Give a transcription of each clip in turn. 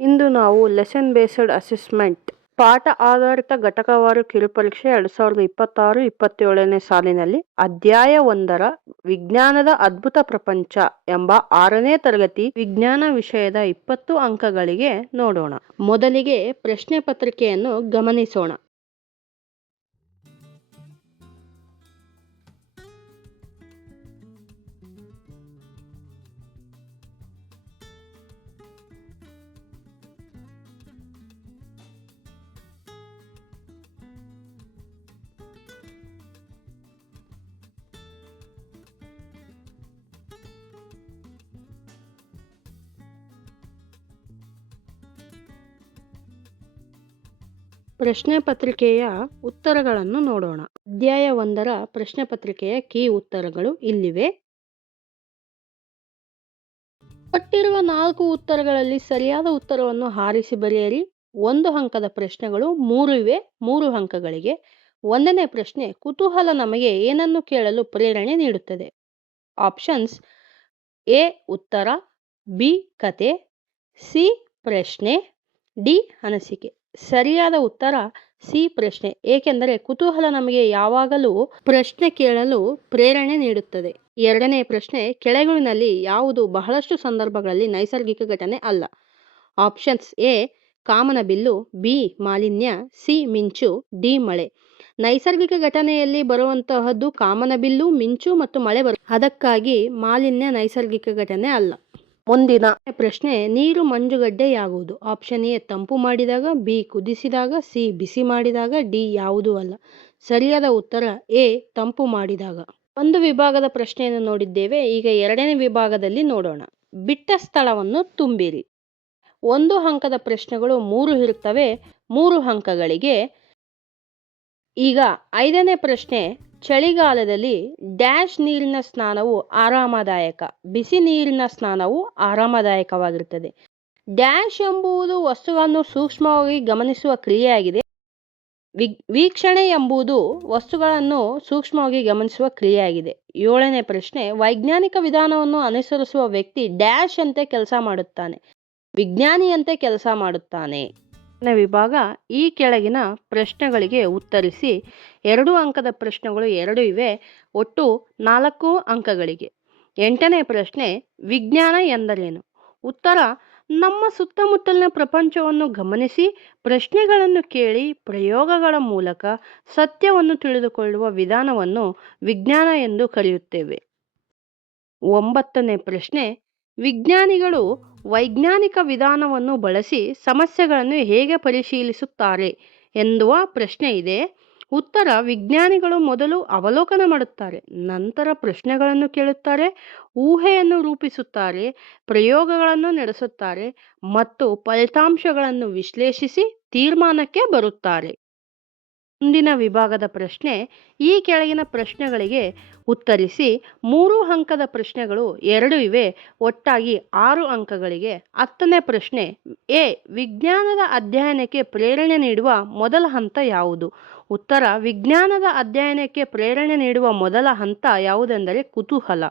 ಇಂದು ನಾವು lesson based assessment ಪಾಠ ಆಧಾರಿತ ಘಟಕವಾರು ಕಿರುಪರೀಕ್ಷೆ 2026-27ನೇ ಸಾಲಿನಲ್ಲಿ ಅಧ್ಯಾಯ 1ರ ವಿಜ್ಞಾನದ ಅದ್ಭುತ ಪ್ರಪಂಚ ಎಂಬ 6ನೇ ತರಗತಿ ವಿಜ್ಞಾನ ವಿಷಯದ 20 ಅಂಕಗಳಿಗೆ ನೋಡೋಣ. ಮೊದಲಿಗೆ ಪ್ರಶ್ನೆ ಪತ್ರಿಕೆಯನ್ನು ಗಮನಿಸೋಣ. ಪ್ರಶ್ನೆ ಪತ್ರಿಕೆಯ ಉತ್ತರಗಳನ್ನು ನೋಡೋಣ. ಅಧ್ಯಾಯ 1ರ ಪ್ರಶ್ನೆ ಪತ್ರಿಕೆಯ ಕೀ ಉತ್ತರಗಳು ಇಲ್ಲಿವೆ. ಕೊಟ್ಟಿರುವ 4 ಉತ್ತರಗಳಲ್ಲಿ ಸರಿಯಾದ ಉತ್ತರವನ್ನು ಆರಿಸಿ ಬರೆಯಿರಿ. 1 ಅಂಕದ ಪ್ರಶ್ನೆಗಳು 3 ಇವೆ, 3 ಅಂಕಗಳಿಗೆ. 1ನೇ ಪ್ರಶ್ನೆ, ಕುತೂಹಲ ನಮಗೆ ಏನನ್ನು ಕೇಳಲು ಪ್ರೇರಣೆ ನೀಡುತ್ತದೆ? ಆಪ್ಷನ್ಸ್: ಎ ಉತ್ತರ, ಬಿ ಕತೆ, ಸಿ ಪ್ರಶ್ನೆ, ಡಿ ಅನಿಸಿಕೆ. ಸರಿಯಾದ ಉತ್ತರ ಸಿ ಪ್ರಶ್ನೆ, ಏಕೆಂದರೆ ಕುತೂಹಲ ನಮಗೆ ಯಾವಾಗಲೂ ಪ್ರಶ್ನೆ ಕೇಳಲು ಪ್ರೇರಣೆ ನೀಡುತ್ತದೆ. 2ನೇ ಪ್ರಶ್ನೆ, ಕೆಳಗಿನಲ್ಲಿ ಯಾವುದು ಬಹಳಷ್ಟು ಸಂದರ್ಭಗಳಲ್ಲಿ ನೈಸರ್ಗಿಕ ಘಟನೆ ಅಲ್ಲ? ಆಪ್ಷನ್ಸ್: ಎ ಕಾಮನಬಿಲ್ಲು, ಬಿ ಮಾಲಿನ್ಯ, ಸಿ ಮಿಂಚು, ಡಿ ಮಳೆ. ನೈಸರ್ಗಿಕ ಘಟನೆಯಲ್ಲಿ ಬರುವಂತಹದ್ದು ಕಾಮನಬಿಲ್ಲು, ಮಿಂಚು ಮತ್ತು ಮಳೆ ಅದಕ್ಕಾಗಿ ಮಾಲಿನ್ಯ ನೈಸರ್ಗಿಕ ಘಟನೆ ಅಲ್ಲ. ಮುಂದಿನ ಪ್ರಶ್ನೆ, ನೀರು ಮಂಜುಗಡ್ಡೆಯಾಗುವುದು? ಆಪ್ಷನ್ ಎ ತಂಪು ಮಾಡಿದಾಗ, ಬಿ ಕುದಿಸಿದಾಗ, ಸಿ ಬಿಸಿ ಮಾಡಿದಾಗ, ಡಿ ಯಾವುದೂ ಅಲ್ಲ. ಸರಿಯಾದ ಉತ್ತರ ಎ ತಂಪು ಮಾಡಿದಾಗ. ಒಂದು ವಿಭಾಗದ ಪ್ರಶ್ನೆಯನ್ನು ನೋಡಿದ್ದೇವೆ. ಈಗ 2ನೇ ವಿಭಾಗದಲ್ಲಿ ನೋಡೋಣ. ಬಿಟ್ಟ ಸ್ಥಳವನ್ನು ತುಂಬಿರಿ. 1 ಅಂಕದ ಪ್ರಶ್ನೆಗಳು 3 ಇರುತ್ತವೆ, 3 ಅಂಕಗಳಿಗೆ. ಈಗ 5ನೇ ಪ್ರಶ್ನೆ, ಚಳಿಗಾಲದಲ್ಲಿ ಡ್ಯಾಶ್ ನೀರಿನ ಸ್ನಾನವು ಆರಾಮದಾಯಕ. ಬಿಸಿ ನೀರಿನ ಸ್ನಾನವು ಆರಾಮದಾಯಕವಾಗಿರುತ್ತದೆ. ಡ್ಯಾಶ್ ಎಂಬುದು ವಸ್ತುಗಳನ್ನು ಸೂಕ್ಷ್ಮವಾಗಿ ಗಮನಿಸುವ ಕ್ರಿಯೆಯಾಗಿದೆ. ವೀಕ್ಷಣೆ ಎಂಬುದು ವಸ್ತುಗಳನ್ನು ಸೂಕ್ಷ್ಮವಾಗಿ ಗಮನಿಸುವ ಕ್ರಿಯೆಯಾಗಿದೆ. 7ನೇ ಪ್ರಶ್ನೆ, ವೈಜ್ಞಾನಿಕ ವಿಧಾನವನ್ನು ಅನುಸರಿಸುವ ವ್ಯಕ್ತಿ ಡ್ಯಾಶ್ ಅಂತೆ ಕೆಲಸ ಮಾಡುತ್ತಾನೆ. ವಿಜ್ಞಾನಿಯಂತೆ ಕೆಲಸ ಮಾಡುತ್ತಾನೆ. ವಿಭಾಗ, ಈ ಕೆಳಗಿನ ಪ್ರಶ್ನೆಗಳಿಗೆ ಉತ್ತರಿಸಿ. 2 ಅಂಕದ ಪ್ರಶ್ನೆಗಳು 2 ಇವೆ, ಒಟ್ಟು 4 ಅಂಕಗಳಿಗೆ. 8ನೇ ಪ್ರಶ್ನೆ, ವಿಜ್ಞಾನ ಎಂದರೇನು? ಉತ್ತರ: ನಮ್ಮ ಸುತ್ತಮುತ್ತಲಿನ ಪ್ರಪಂಚವನ್ನು ಗಮನಿಸಿ, ಪ್ರಶ್ನೆಗಳನ್ನು ಕೇಳಿ, ಪ್ರಯೋಗಗಳ ಮೂಲಕ ಸತ್ಯವನ್ನು ತಿಳಿದುಕೊಳ್ಳುವ ವಿಧಾನವನ್ನು ವಿಜ್ಞಾನ ಎಂದು ಕರೆಯುತ್ತೇವೆ. 9ನೇ ಪ್ರಶ್ನೆ, ವಿಜ್ಞಾನಿಗಳು ವೈಜ್ಞಾನಿಕ ವಿಧಾನವನ್ನು ಬಳಸಿ ಸಮಸ್ಯೆಗಳನ್ನು ಹೇಗೆ ಪರಿಶೀಲಿಸುತ್ತಾರೆ ಎನ್ನುವ ಪ್ರಶ್ನೆ ಇದೆ. ಉತ್ತರ: ವಿಜ್ಞಾನಿಗಳು ಮೊದಲು ಅವಲೋಕನ ಮಾಡುತ್ತಾರೆ, ನಂತರ ಪ್ರಶ್ನೆಗಳನ್ನು ಕೇಳುತ್ತಾರೆ, ಊಹೆಯನ್ನು ರೂಪಿಸುತ್ತಾರೆ, ಪ್ರಯೋಗಗಳನ್ನು ನಡೆಸುತ್ತಾರೆ ಮತ್ತು ಫಲಿತಾಂಶಗಳನ್ನು ವಿಶ್ಲೇಷಿಸಿ ತೀರ್ಮಾನಕ್ಕೆ ಬರುತ್ತಾರೆ. ಮುಂದಿನ ವಿಭಾಗದ ಪ್ರಶ್ನೆ, ಈ ಕೆಳಗಿನ ಪ್ರಶ್ನೆಗಳಿಗೆ ಉತ್ತರಿಸಿ. 3 ಅಂಕದ ಪ್ರಶ್ನೆಗಳು 2 ಇವೆ, ಒಟ್ಟಾಗಿ 6 ಅಂಕಗಳಿಗೆ. 10ನೇ ಪ್ರಶ್ನೆ, ಎ ವಿಜ್ಞಾನದ ಅಧ್ಯಯನಕ್ಕೆ ಪ್ರೇರಣೆ ನೀಡುವ ಮೊದಲ ಹಂತ ಯಾವುದು? ಉತ್ತರ: ವಿಜ್ಞಾನದ ಅಧ್ಯಯನಕ್ಕೆ ಪ್ರೇರಣೆ ನೀಡುವ ಮೊದಲ ಹಂತ ಯಾವುದೆಂದರೆ ಕುತೂಹಲ.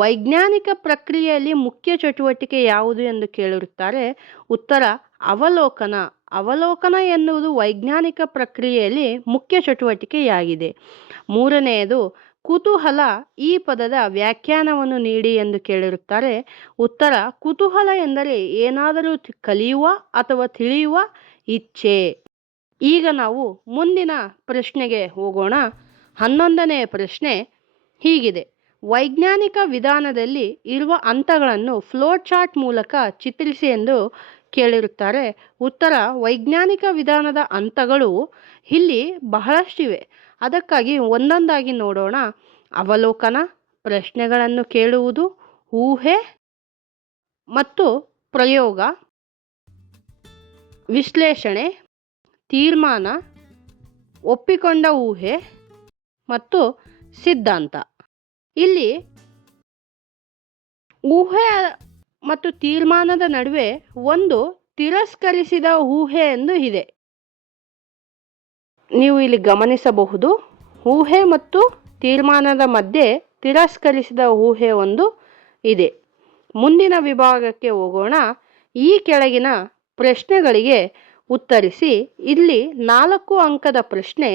ವೈಜ್ಞಾನಿಕ ಪ್ರಕ್ರಿಯೆಯಲ್ಲಿ ಮುಖ್ಯ ಚಟುವಟಿಕೆ ಯಾವುದು ಎಂದು ಕೇಳಿರುತ್ತಾರೆ. ಉತ್ತರ: ಅವಲೋಕನ. ಅವಲೋಕನ ಎನ್ನುವುದು ವೈಜ್ಞಾನಿಕ ಪ್ರಕ್ರಿಯೆಯಲ್ಲಿ ಮುಖ್ಯ ಚಟುವಟಿಕೆಯಾಗಿದೆ. 3ನೇದು, ಕುತೂಹಲ. ಈ ಪದದ ವ್ಯಾಖ್ಯಾನವನ್ನು ನೀಡಿ ಎಂದು ಕೇಳಿರುತ್ತಾರೆ. ಉತ್ತರ: ಕುತೂಹಲ ಎಂದರೆ ಏನಾದರೂ ಕಲಿಯುವ ಅಥವಾ ತಿಳಿಯುವ ಇಚ್ಛೆ. ಈಗ ನಾವು ಮುಂದಿನ ಪ್ರಶ್ನೆಗೆ ಹೋಗೋಣ. 11ನೇ ಪ್ರಶ್ನೆ ಹೀಗಿದೆ: ವೈಜ್ಞಾನಿಕ ವಿಧಾನದಲ್ಲಿ ಇರುವ ಹಂತಗಳನ್ನು ಫ್ಲೋ ಚಾರ್ಟ್ ಮೂಲಕ ಚಿತ್ರಿಸಿ ಎಂದು ಕೇಳಿರುತ್ತಾರೆ. ಉತ್ತರ: ವೈಜ್ಞಾನಿಕ ವಿಧಾನದ ಹಂತಗಳು ಇಲ್ಲಿ ಬಹಳಷ್ಟಿವೆ, ಅದಕ್ಕಾಗಿ ಒಂದೊಂದಾಗಿ ನೋಡೋಣ. ಅವಲೋಕನ, ಪ್ರಶ್ನೆಗಳನ್ನು ಕೇಳುವುದು, ಊಹೆ ಮತ್ತು ಪ್ರಯೋಗ, ವಿಶ್ಲೇಷಣೆ, ತೀರ್ಮಾನ, ಒಪ್ಪಿಕೊಂಡ ಊಹೆ ಮತ್ತು ಸಿದ್ಧಾಂತ. ಇಲ್ಲಿ ಊಹೆ ಮತ್ತು ತೀರ್ಮಾನದ ನಡುವೆ ಒಂದು ತಿರಸ್ಕರಿಸಿದ ಊಹೆ ಎಂದು ಇದೆ. ನೀವು ಇಲ್ಲಿ ಗಮನಿಸಬಹುದು, ಊಹೆ ಮತ್ತು ತೀರ್ಮಾನದ ಮಧ್ಯೆ ತಿರಸ್ಕರಿಸಿದ ಊಹೆ ಒಂದು ಇದೆ. ಮುಂದಿನ ವಿಭಾಗಕ್ಕೆ ಹೋಗೋಣ. ಈ ಕೆಳಗಿನ ಪ್ರಶ್ನೆಗಳಿಗೆ ಉತ್ತರಿಸಿ. ಇಲ್ಲಿ 4 ಅಂಕದ ಪ್ರಶ್ನೆ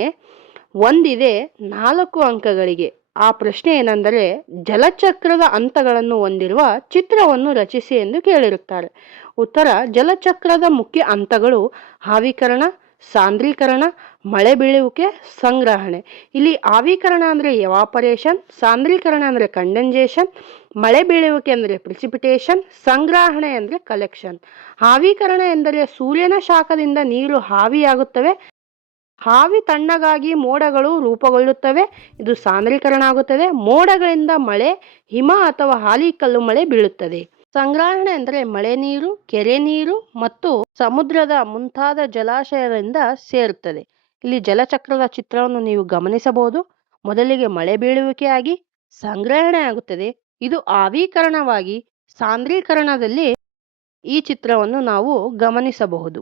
ಒಂದಿದೆ 4 ಅಂಕಗಳಿಗೆ. ಆ ಪ್ರಶ್ನೆ ಏನೆಂದರೆ ಜಲಚಕ್ರದ ಹಂತಗಳನ್ನು ಹೊಂದಿರುವ ಚಿತ್ರವನ್ನು ರಚಿಸಿ ಎಂದು ಕೇಳಿರುತ್ತಾರೆ. ಉತ್ತರ: ಜಲಚಕ್ರದ ಮುಖ್ಯ ಹಂತಗಳು ಆವಿಕರಣ, ಸಾಂದ್ರೀಕರಣ, ಮಳೆ ಬೀಳುವಿಕೆ, ಸಂಗ್ರಹಣೆ. ಇಲ್ಲಿ ಆವಿಕರಣ ಅಂದರೆ ಎವಾಪರೇಷನ್, ಸಾಂದ್ರೀಕರಣ ಅಂದರೆ ಕಂಡೆನ್ಸೇಷನ್, ಮಳೆ ಬೀಳುವಿಕೆ ಅಂದರೆ ಪ್ರಿಸಿಪಿಟೇಷನ್, ಸಂಗ್ರಹಣೆ ಅಂದರೆ ಕಲೆಕ್ಷನ್. ಆವಿಕರಣ ಎಂದರೆ ಸೂರ್ಯನ ಶಾಖದಿಂದ ನೀರು ಆವಿಯಾಗುತ್ತವೆ. ಆವಿ ತಣ್ಣಗಾಗಿ ಮೋಡಗಳು ರೂಪುಗೊಳ್ಳುತ್ತವೆ. ಇದು ಸಾಂದ್ರೀಕರಣ ಆಗುತ್ತದೆ. ಮೋಡಗಳಿಂದ ಮಳೆ, ಹಿಮ ಅಥವಾ ಆಲಿಕಲ್ಲು ಮಳೆ ಬೀಳುತ್ತದೆ. ಸಂಗ್ರಹಣೆ ಎಂದರೆ ಮಳೆ ನೀರು, ಕೆರೆ ನೀರು ಮತ್ತು ಸಮುದ್ರದ ಮುಂತಾದ ಜಲಾಶಯದಿಂದ ಸೇರುತ್ತದೆ. ಇಲ್ಲಿ ಜಲಚಕ್ರದ ಚಿತ್ರವನ್ನು ನೀವು ಗಮನಿಸಬಹುದು. ಮೊದಲಿಗೆ ಮಳೆ ಬೀಳುವಿಕೆಯಾಗಿ ಸಂಗ್ರಹಣೆ ಆಗುತ್ತದೆ. ಇದು ಆವಿಕರಣವಾಗಿ ಸಾಂದ್ರೀಕರಣದಲ್ಲಿ ಈ ಚಿತ್ರವನ್ನು ನಾವು ಗಮನಿಸಬಹುದು.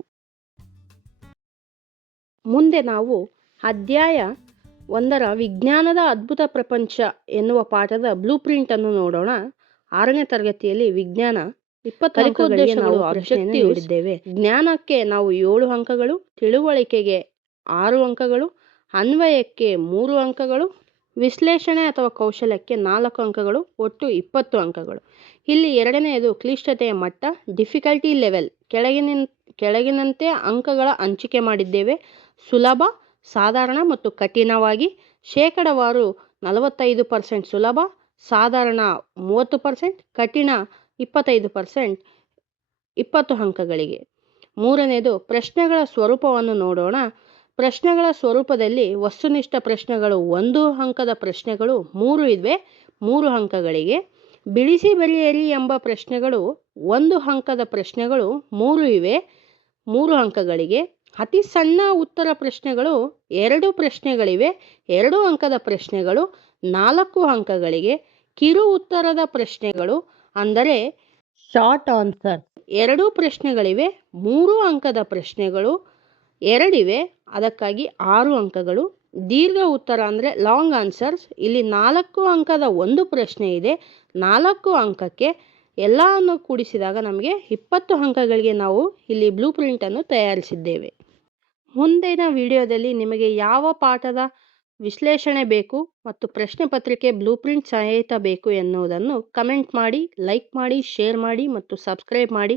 ಮುಂದೆ ನಾವು ಅಧ್ಯಾಯ 1ರ ವಿಜ್ಞಾನದ ಅದ್ಭುತ ಪ್ರಪಂಚ ಎನ್ನುವ ಪಾಠದ ಬ್ಲೂ ಪ್ರಿಂಟ್ ಅನ್ನು ನೋಡೋಣ. 6ನೇ ತರಗತಿಯಲ್ಲಿ ವಿಜ್ಞಾನ 20 ಅಂಕಗಳಿಗೆ ನಾವು ಆಬ್ಜೆಕ್ಟಿವ್ ನೀಡಿದ್ದೇವೆ. ಜ್ಞಾನಕ್ಕೆ ನಾವು 7 ಅಂಕಗಳು, ತಿಳುವಳಿಕೆಗೆ 6 ಅಂಕಗಳು, ಅನ್ವಯಕ್ಕೆ 3 ಅಂಕಗಳು, ವಿಶ್ಲೇಷಣೆ ಅಥವಾ ಕೌಶಲ್ಯಕ್ಕೆ 4 ಅಂಕಗಳು, ಒಟ್ಟು 20 ಅಂಕಗಳು. ಇಲ್ಲಿ 2ನೇದು ಕ್ಲಿಷ್ಟತೆಯ ಮಟ್ಟ, ಡಿಫಿಕಲ್ಟಿ ಲೆವೆಲ್. ಕೆಳಗಿನಂತೆ ಅಂಕಗಳ ಹಂಚಿಕೆ ಮಾಡಿದ್ದೇವೆ. ಸುಲಭ, ಸಾಧಾರಣ ಮತ್ತು ಕಠಿಣವಾಗಿ. ಶೇಕಡವಾರು 45% ಸುಲಭ, ಸಾಧಾರಣ 30%, ಕಠಿಣ 25%, 20 ಅಂಕಗಳಿಗೆ. 3ನೇದು ಪ್ರಶ್ನೆಗಳ ಸ್ವರೂಪವನ್ನು ನೋಡೋಣ. ಪ್ರಶ್ನೆಗಳ ಸ್ವರೂಪದಲ್ಲಿ ವಸ್ತುನಿಷ್ಠ ಪ್ರಶ್ನೆಗಳು 1 ಅಂಕದ ಪ್ರಶ್ನೆಗಳು 3 ಇವೆ, 3 ಅಂಕಗಳಿಗೆ. ಬಿಡಿಸಿ ಬರೆಯಿರಿ ಎಂಬ ಪ್ರಶ್ನೆಗಳು 1 ಅಂಕದ ಪ್ರಶ್ನೆಗಳು 3 ಇವೆ, 3 ಅಂಕಗಳಿಗೆ. ಅತಿ ಸಣ್ಣ ಉತ್ತರ ಪ್ರಶ್ನೆಗಳು 2 ಪ್ರಶ್ನೆಗಳಿವೆ, 2 ಅಂಕದ ಪ್ರಶ್ನೆಗಳು 4 ಅಂಕಗಳಿಗೆ. ಕಿರು ಉತ್ತರದ ಪ್ರಶ್ನೆಗಳು ಅಂದರೆ ಶಾರ್ಟ್ ಆನ್ಸರ್ 2 ಪ್ರಶ್ನೆಗಳಿವೆ, 3 ಅಂಕದ ಪ್ರಶ್ನೆಗಳು 2 ಇವೆ, ಅದಕ್ಕಾಗಿ 6 ಅಂಕಗಳು. ದೀರ್ಘ ಉತ್ತರ ಅಂದರೆ ಲಾಂಗ್ ಆನ್ಸರ್ಸ್. ಇಲ್ಲಿ 4 ಅಂಕದ 1 ಪ್ರಶ್ನೆ ಇದೆ, 4 ಅಂಕಕ್ಕೆ. ಎಲ್ಲವನ್ನು ಕೂಡಿಸಿದಾಗ ನಮಗೆ 20 ಅಂಕಗಳಿಗೆ ನಾವು ಇಲ್ಲಿ ಬ್ಲೂ ಪ್ರಿಂಟ್ ಅನ್ನು ತಯಾರಿಸಿದ್ದೇವೆ. ಮುಂದಿನ ವಿಡಿಯೋದಲ್ಲಿ ನಿಮಗೆ ಯಾವ ಪಾಠದ ವಿಶ್ಲೇಷಣೆ ಬೇಕು ಮತ್ತು ಪ್ರಶ್ನೆ ಪತ್ರಿಕೆ ಬ್ಲೂ ಪ್ರಿಂಟ್ ಸಹಿತ ಬೇಕು ಎನ್ನುವುದನ್ನು ಕಮೆಂಟ್ ಮಾಡಿ, ಲೈಕ್ ಮಾಡಿ, ಶೇರ್ ಮಾಡಿ ಮತ್ತು ಸಬ್ಸ್ಕ್ರೈಬ್ ಮಾಡಿ.